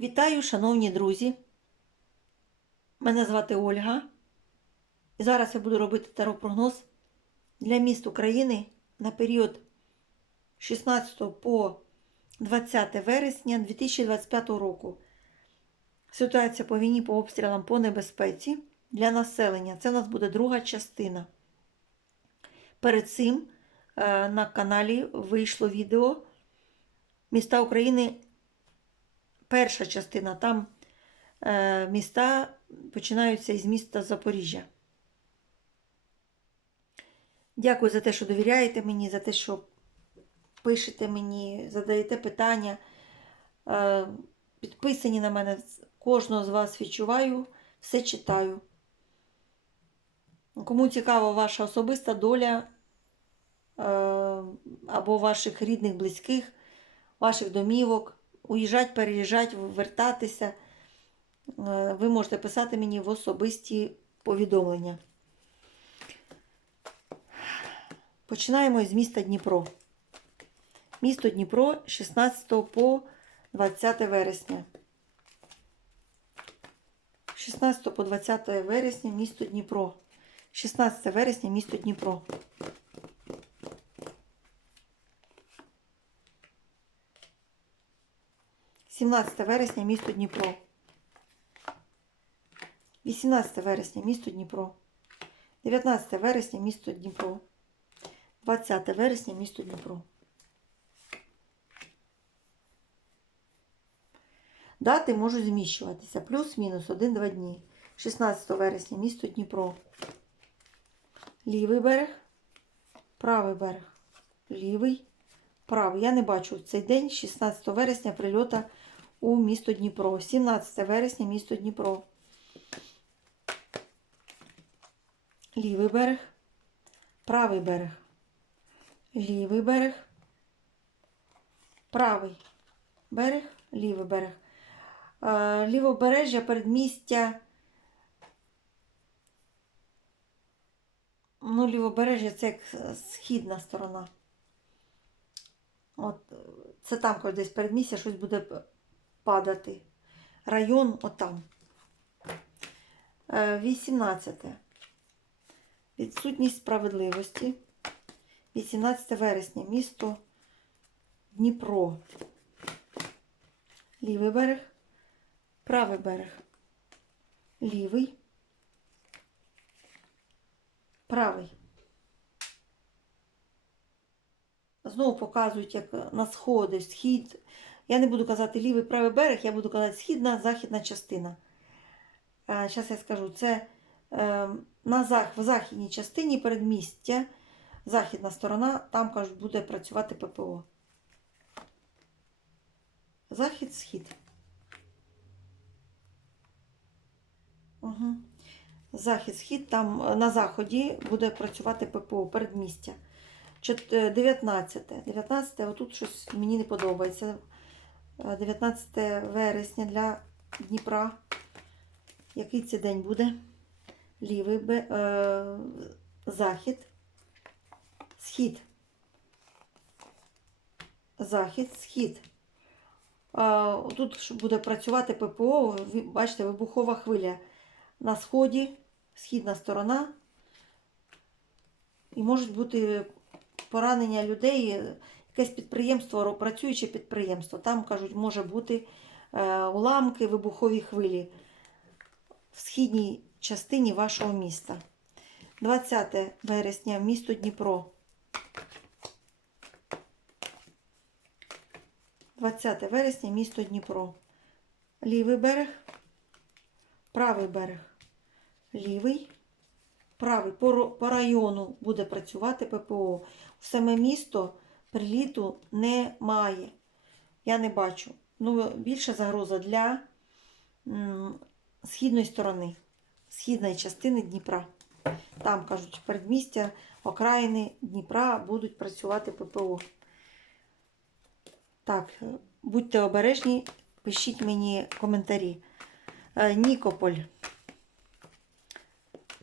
Вітаю, шановні друзі. Мене звати Ольга. І зараз я буду робити таропрогноз для міст України на період 16 по 20 вересня 2025 року. Ситуація по війні, по обстрілам, по небезпеці для населення. Це у нас буде друга частина. Перед цим е, на каналі вийшло відео Міста України перша частина. Там е, міста починаються із міста Запоріжжя. Дякую за те, що довіряєте мені, за те, що пишете мені, задаєте питання. Е, підписані на мене. Кожного з вас відчуваю, все читаю. Кому цікава ваша особиста доля е, або ваших рідних, близьких, ваших домівок, уїжджати, переїжджати, вертатися, е, ви можете писати мені в особисті повідомлення. Починаємо з міста Дніпро. Місто Дніпро 16 по 20 вересня. 16 по 20 вересня місто Дніпро. 16 вересня місто Дніпро. Сімнадцяте вересня місто Дніпро. 18 вересня місто Дніпро. 19 вересня місто Дніпро. 20 вересня місто Дніпро. Дати можуть зміщуватися. Плюс-мінус 1-2 дні. 16 вересня місто Дніпро. Лівий берег, правий берег. Лівий, правий. Я не бачу цей день, 16 вересня, прильота у місто Дніпро. 17 вересня місто Дніпро. Лівий берег, правий берег. Лівий берег, правий берег, лівий берег. Е, Лівобережжя, передмістя. Ну, лівобережжя це як східна сторона. От, це там, коли десь передмістя, щось буде падати. Район отам. Е, 18. Відсутність справедливості. 18 вересня. Місто Дніпро. Лівий берег. Правий берег. Лівий. Правий. Знову показують, як на сходи, схід. Я не буду казати лівий правий берег, я буду казати східна, західна частина. Зараз я скажу, це е, на зах, в західній частині передмістя, західна сторона, там кажуть, буде працювати ППО. Захід, схід. Угу. Захід-схід, там е, на заході буде працювати ППО, передмістя. Чот- е, 19. 19, отут щось мені не подобається. Е, 19 вересня для Дніпра. Який це день буде? Лівий е, захід. Схід. Захід, схід. Е, Тут буде працювати ППО, бачите, вибухова хвиля на сході, східна сторона. І можуть бути поранення людей, якесь підприємство, працююче підприємство. Там, кажуть, може бути е, уламки, вибухові хвилі в східній частині вашого міста. 20 вересня, місто Дніпро. 20 вересня, місто Дніпро. Лівий берег, правий берег. Лівий, правий. По, району буде працювати ППО. Саме місто приліту немає. Я не бачу. Ну, більша загроза для східної сторони, східної частини Дніпра. Там, кажуть, передмістя, окраїни Дніпра будуть працювати ППО. Так, будьте обережні, пишіть мені коментарі. Е, Нікополь.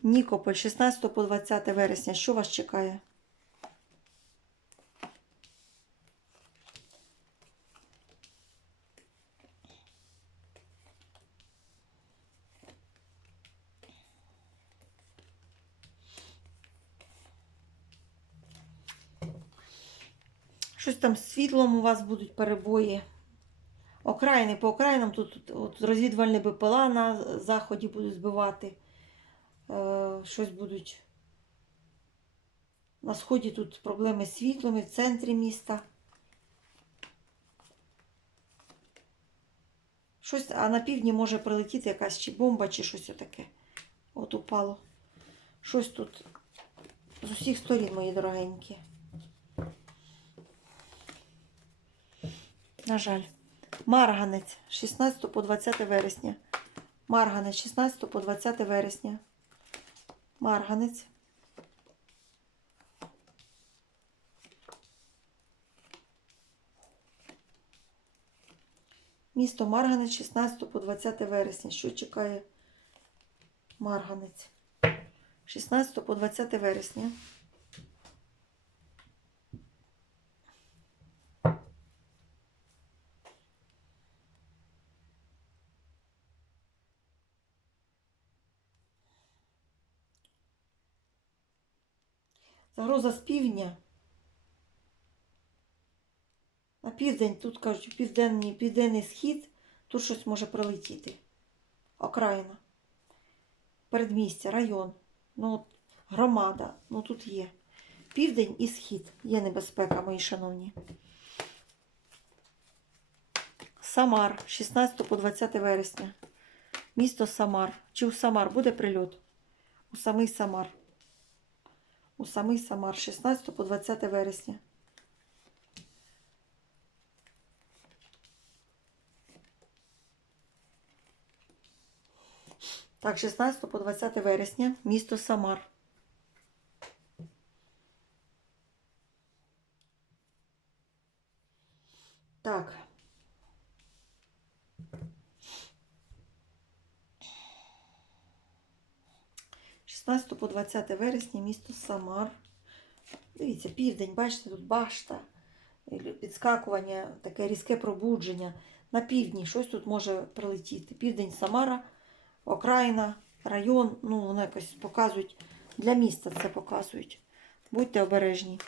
Нікополь, 16 по 20 вересня. Що вас чекає? Щось там з світлом у вас будуть перебої. Окраїни по окраїнам тут, от розвідувальні БПЛА на заході будуть збивати. Е, щось будуть. На сході тут проблеми з світлом і в центрі міста. Щось, а на півдні може прилетіти якась чи бомба, чи щось отаке. От упало. Щось тут з усіх сторін, мої дорогенькі. На жаль. Марганець 16 по 20 вересня. Марганець 16 по 20 вересня. Марганець. Місто Марганець 16 по 20 вересня. Що чекає Марганець? 16 по 20 вересня. Загроза з півдня. На південь, тут кажуть, південний, південний схід, тут щось може прилетіти. Окраїна. Передмістя, район. Ну, от, громада. Ну тут є. Південь і схід. Є небезпека, мої шановні. Самар, 16 по 20 вересня. Місто Самар. Чи у Самар буде прильот? У самий Самар. У самий Самар, 16 по 20 вересня. Так, 16 по 20 вересня, місто Самар. Так. Шістнадцятого по 20 вересня, місто Самар. Дивіться, південь, бачите, тут башта, підскакування, таке різке пробудження. На півдні щось тут може прилетіти. Південь Самара, окраїна, район, ну, воно якось показують. Для міста це показують. Будьте обережні.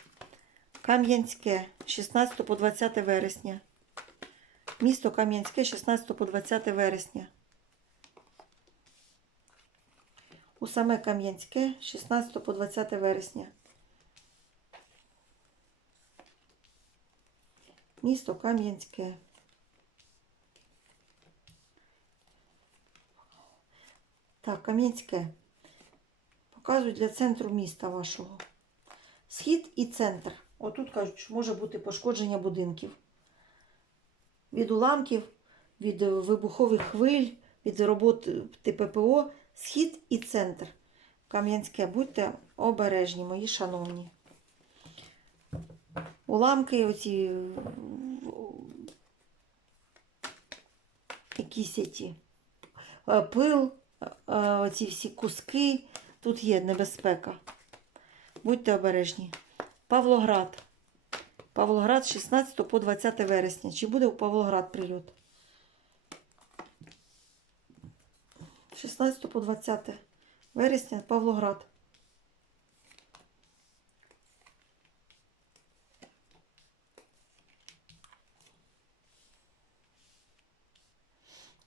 Кам'янське, 16 по 20 вересня. Місто Кам'янське, 16 по 20 вересня. У саме Кам'янське, 16 по 20 вересня. Місто Кам'янське. Так, Кам'янське. Показують для центру міста вашого. Схід і центр. Отут кажуть, може бути пошкодження будинків. Від уламків, від вибухових хвиль, від роботи ППО. Схід і центр. Кам'янське. Будьте обережні, мої шановні. Уламки, оці якісь ці е, пил, е, оці всі куски. Тут є небезпека. Будьте обережні. Павлоград. Павлоград 16 по 20 вересня. Чи буде у Павлоград прильот? 16 по 20 вересня Павлоград.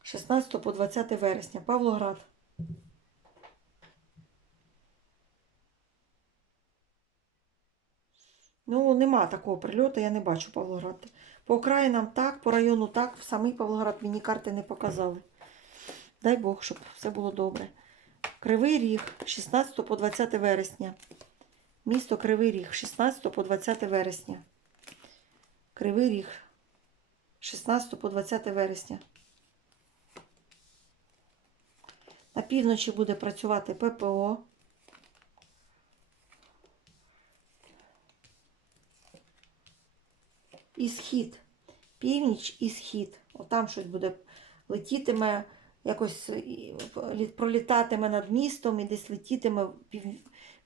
Шістнадцятого по 20 вересня. Павлоград. Ну, нема такого прильоту, я не бачу Павлоград. По окраїнам так, по району так. В самий Павлоград мені карти не показали. Дай Бог, щоб все було добре. Кривий Ріг, 16 по 20 вересня. Місто Кривий Ріг, 16 по 20 вересня. Кривий Ріг, 16 по 20 вересня. На півночі буде працювати ППО. І схід. Північ і схід. Отам щось буде летітиме, якось пролітатиме над містом і десь летітиме пів,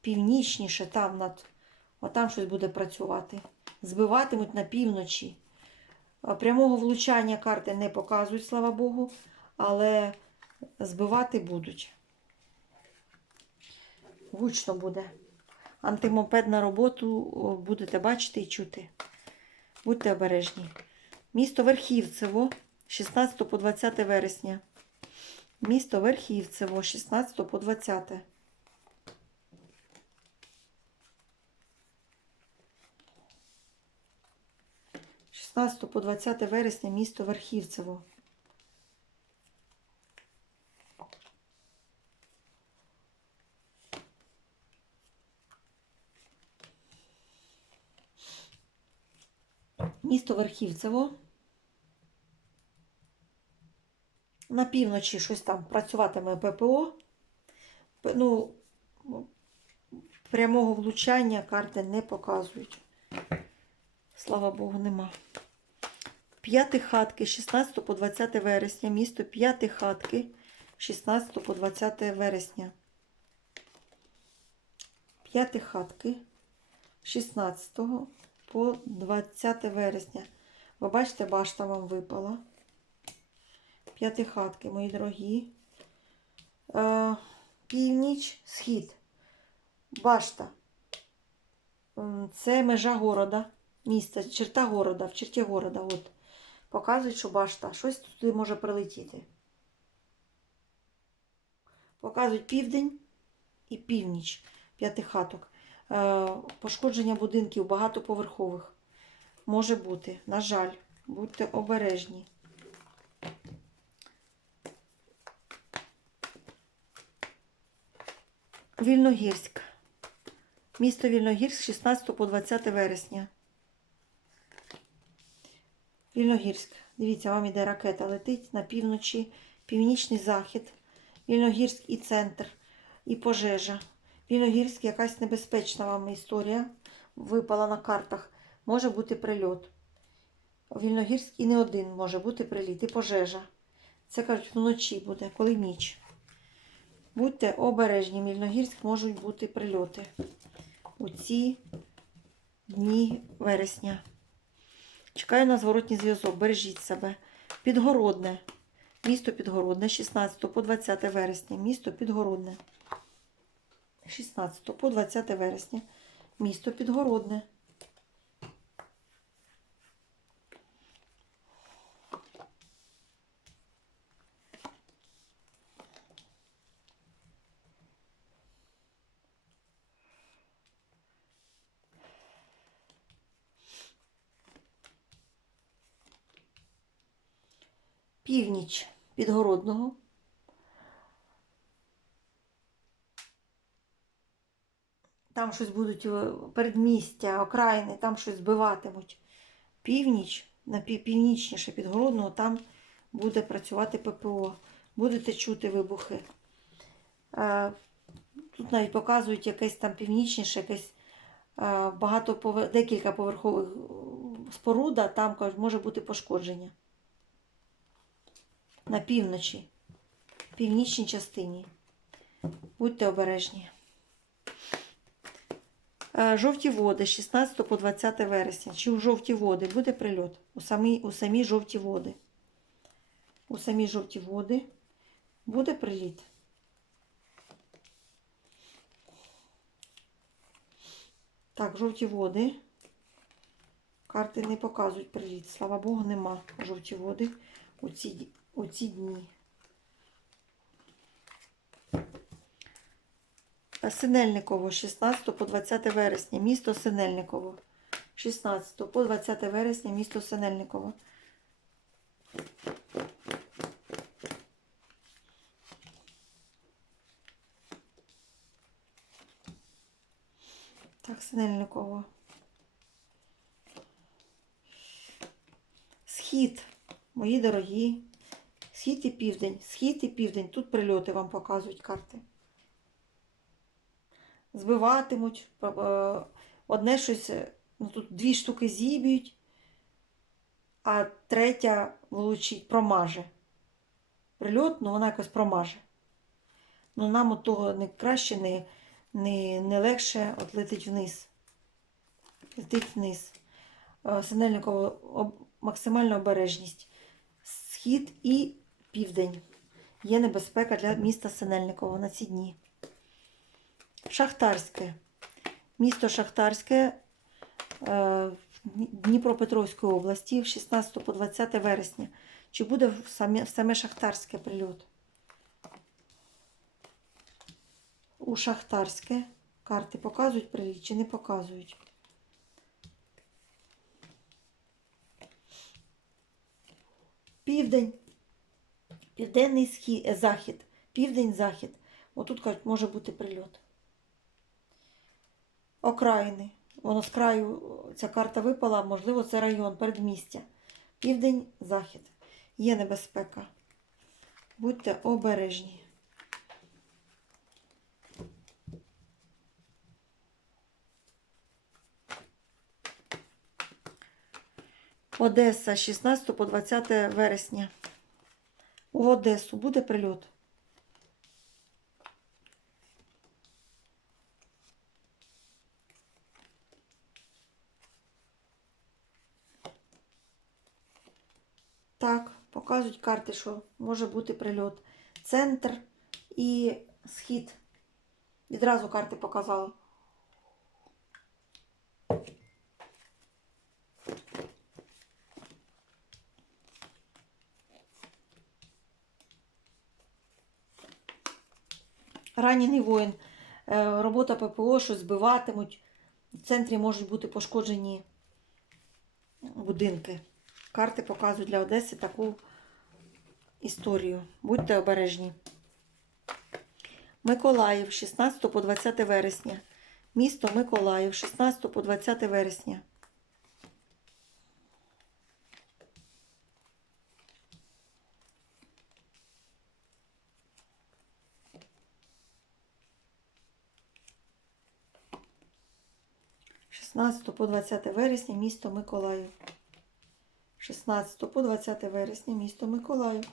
північніше, там над. Отам щось буде працювати. Збиватимуть на півночі. Прямого влучання карти не показують, слава Богу, але збивати будуть. Гучно буде. Антимопед на роботу будете бачити і чути. Будьте обережні. Місто Верхівцево, 16 по 20 вересня. Місто Верхівцево, 16 по 20. Шістнадцятого по 20 вересня місто Верхівцево. Місто Верхівцево. На півночі щось там працюватиме ППО. Ну, прямого влучання карти не показують. Слава Богу, нема. П'яти хатки, 16 по 20 вересня. Місто П'яти хатки, 16 по 20 вересня. П'яти хатки, 16 по 20 вересня. Ви бачите, башта вам випала. П'яти хатки, мої дорогі. Е, північ, схід. Башта. Це межа города, міста, черта города, в черті города. От. Показують, що башта. Щось туди може прилетіти. Показують південь і північ п'яти хаток. Е, пошкодження будинків багатоповерхових. Може бути. На жаль, будьте обережні. Вільногірськ. Місто Вільногірськ 16 по 20 вересня. Вільногірськ. Дивіться, вам іде ракета летить на півночі, північний захід, Вільногірськ і центр, і пожежа. Вільногірськ якась небезпечна вам історія випала на картах. Може бути прильот. Вільногірськ і не один може бути приліт, і пожежа. Це кажуть, вночі буде, коли ніч. Будьте обережні, Мільногірськ можуть бути прильоти у ці дні вересня. Чекаю на зворотній зв'язок. Бережіть себе. Підгородне. Місто Підгородне, 16 по 20 вересня. Місто Підгородне. 16 по 20 вересня. Місто Підгородне. Північ Підгородного. Там щось будуть е, передмістя, окраїни, там щось збиватимуть. Північ, на північніше Підгородного, там буде працювати ППО. Будете чути вибухи. Е, Тут навіть показують якесь там північніше, якесь е, багато декілька поверхових споруда, там може бути пошкодження. На півночі, північній частині. Будьте обережні. Е, Жовті води 16 по 20 вересня. Чи у жовті води буде прильот? У самі, у самі жовті води. У самі жовті води буде приліт. Так, жовті води. Карти не показують приліт. Слава Богу, нема жовті води у ці, у ці дні. Синельниково, 16 по 20 вересня, місто Синельниково. 16 по 20 вересня, місто Синельниково. Так, Синельниково. Схід, мої дорогі. Схід і південь. Схід і південь. Тут прильоти вам показують карти. Збиватимуть. е, Одне щось, е, ну тут дві штуки зіб'ють, а третя влучить, промаже. Прильот, ну вона якось промаже. Ну нам от того не краще, не, не, не легше от летить вниз. Летить вниз. Е, Синельникова максимальна обережність. Схід і південь. Є небезпека для міста Синельникова на ці дні. Шахтарське. Місто Шахтарське. е, Дніпропетровської області, 16 по 20 вересня. Чи буде саме, саме Шахтарське прильот? У Шахтарське карти показують приліт чи не показують? Південь, південний схід, е, захід, південь-захід. Отут кажуть, може бути прильот. Окраїни. Воно з краю ця карта випала, можливо, це район, передмістя. Південь-захід. Є небезпека. Будьте обережні. Одеса, 16 по 20 вересня. У Одесу буде прильот? Так, показують карти, що може бути прильот. Центр і схід. Відразу карти показали. Ранений воїн. Е, Робота ППО, що збиватимуть. В центрі можуть бути пошкоджені будинки. Карти показують для Одеси таку історію. Будьте обережні. Миколаїв, 16 по 20 вересня. Місто Миколаїв, 16 по 20 вересня. Шістнадцятого по 20 вересня місто Миколаїв. 16 по 20 вересня місто Миколаїв.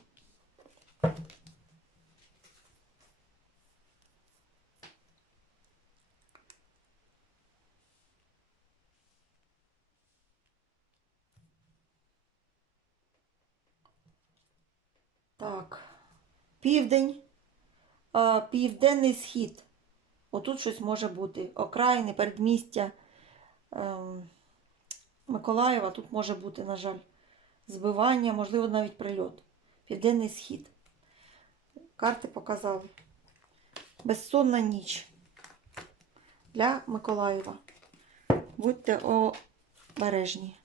Так. Південь, південний схід. Отут щось може бути. Окраїни, передмістя Миколаєва. Тут може бути, на жаль, збивання, можливо, навіть прильот. Південний схід. Карти показали. Безсонна ніч для Миколаєва. Будьте обережні.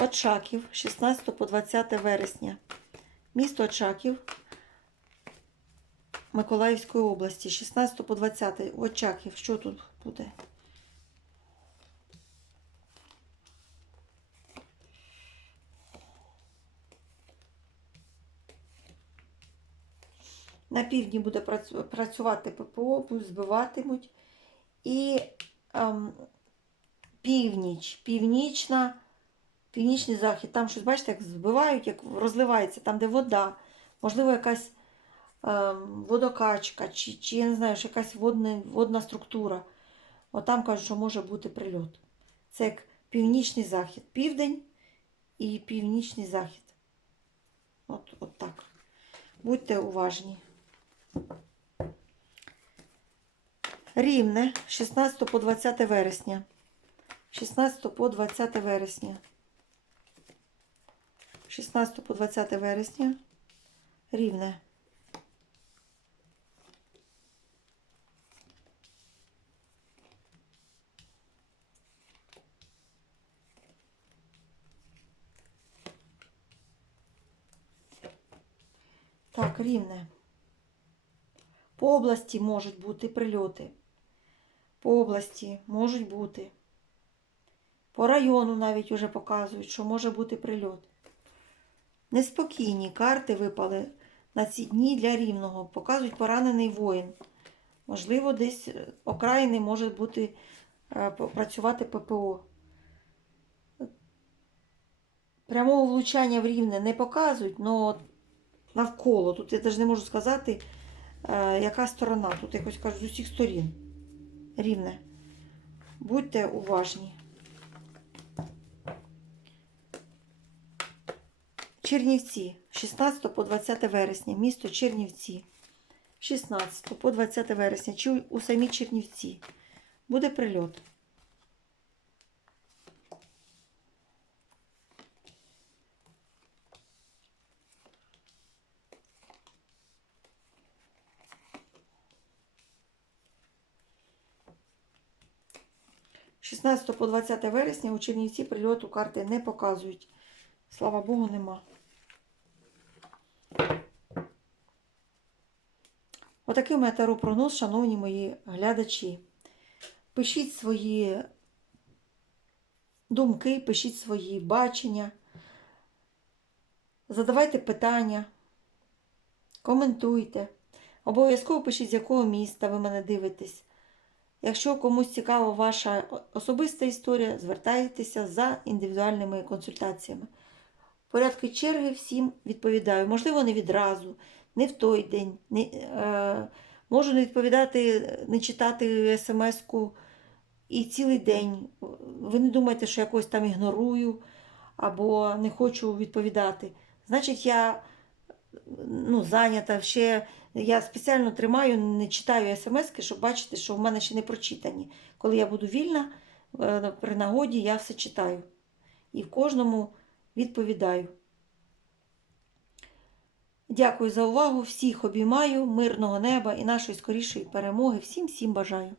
Очаків, 16 по 20 вересня. Місто Очаків Миколаївської області, 16 по 20 Очаків. Що тут буде? На півдні буде працювати ППО, збиватимуть. І ем, північ, північна, північний захід. Там щось, бачите, як збивають, як розливається, там, де вода. Можливо, якась ем, водокачка, чи, чи я не знаю, що якась водна, водна структура. Отам кажуть, що може бути прильот. Це як північний захід. Південь і північний захід. От, от так. Будьте уважні. Рівне 16 по 20 вересня. 16 по 20 вересня. 16 по 20 вересня. Рівне. Так, рівне. По області можуть бути прильоти. По області можуть бути. По району навіть уже показують, що може бути прильот. Неспокійні карти випали на ці дні для рівного. Показують поранений воїн. Можливо, десь е, окраїни може бути е, працювати ППО. Прямого влучання в рівне не показують, але навколо. Тут я навіть не можу сказати, яка сторона. Тут якось кажуть з усіх сторін. Рівне. Будьте уважні. Чернівці. 16 по 20 вересня. Місто Чернівці. 16 по 20 вересня. Чи у самі Чернівці. Буде прильот. 16 по 20 вересня у Чернівці прильоту карти не показують. Слава Богу, нема. Отакий мене таро прогноз, шановні мої глядачі. Пишіть свої думки, пишіть свої бачення, задавайте питання, коментуйте. Обов'язково пишіть, з якого міста ви мене дивитесь. Якщо комусь цікава ваша особиста історія, звертайтеся за індивідуальними консультаціями. В порядку черги всім відповідаю. Можливо, не відразу, не в той день. Не, е, можу не відповідати, не читати смс-ку і цілий день. Ви не думайте, що якось там ігнорую або не хочу відповідати. Значить, я ну, зайнята ще. Я спеціально тримаю, не читаю смски, щоб бачити, що в мене ще не прочитані. Коли я буду вільна, е, при нагоді я все читаю. І в кожному відповідаю. Дякую за увагу. Всіх обіймаю, мирного неба і нашої скорішої перемоги. Всім всім бажаю.